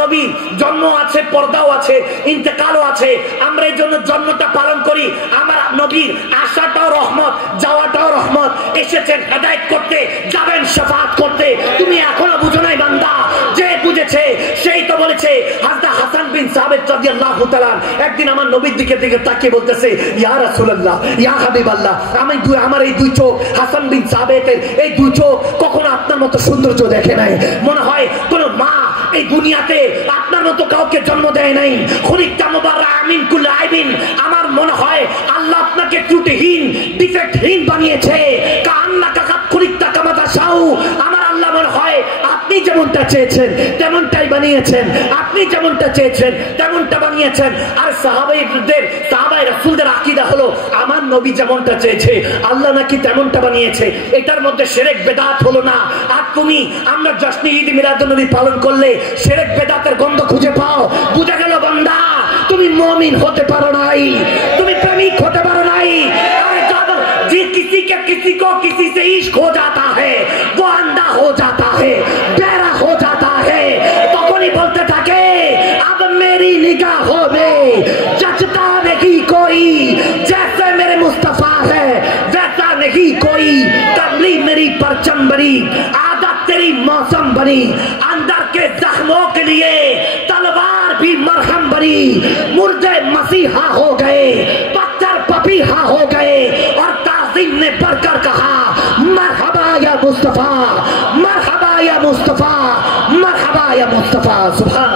নবী জন্ম আছে, পর্দাও আছে, ইন্তেকালও আছে। আমরা এই জন্য জন্মটা পালন করি। আমার নবীর আসাটাও রহমত, যাওয়াটাও রহমত। এসেছেন হেদায়েত করতে, যাবেন শাফাআত করতে। তুমি এখনো বুঝো নাই বান্দা? যে বুঝেছে সেই তো বলেছে। হযরত হাসান বিন সাবিত রাদিয়াল্লাহু তাআলা একদিন আমার নবীর দিকে তাকিয়ে বলতেছে, ইয়া রাসূলুল্লাহ, ইয়া হাবিবাল্লাহ, আমার এই দুই চোখ, হাসান বিন সাবিতের এই দুই চোখ কখনো আপনার মতো সৌন্দর্য দেখে নাই। মনে হয় কোন মা এই দুনিয়াতে আপনার মতো কাউকে জন্ম দেয় নাই। খুলিকতা মুবাররা মিন কুল্লি আইবিন, আমার মনে হয় আল্লাহ আপনাকে ত্রুটিহীন, ডিফেক্টহীন বানিয়েছে। কান্নাকা কাদ খুলিকতা কামা তাশাউ, আমার আল্লাহ মনে হয় আপনি যেমনটা চেয়েছেন তেমনটাই বানিয়েছেন, আপনি যেমনটা চেয়েছেন তেমনটা বানিয়েছেন। আর সাহাবায়ে রাসূলদের আকীদা হলো আমার নবী যেমনটা চেয়েছে আল্লাহ নাকি তেমনটা বানিয়েছে। এটার মধ্যে শিরক বিদআত হলো না। আর তুমি আমরা জশ্নে ঈদ মিলাদুন নবী পালন করলে শিরক বিদআতের গন্ধ খুঁজে পাও। বুঝা গেল বান্দা, তুমি মুমিন হতে পারো নাই, তুমি প্রেমিক হতে পারো নাই। किसी को किसी से इश्क हो जाता है, वो अंधा हो जाता है, बेरा हो जाता है। तो कोई बोलते থাকে अब मेरी निगाहों में जचता नहीं कोई, जैसे मेरे मुस्तफा है वैसा नहीं कोई। तबली मेरी परचम बनी, आदत तेरी मौसम बनी, अंदर के जख्मों के लिए तलवार भी मरहम बनी। मुर्दे मसीहा हो गए, पत्थर पपीहा हो गए, और ने बढ़कर कहा मरहबा या मुस्तफा, मरहबा या मुस्तफा, मरहबा या मुस्तफा। सुभान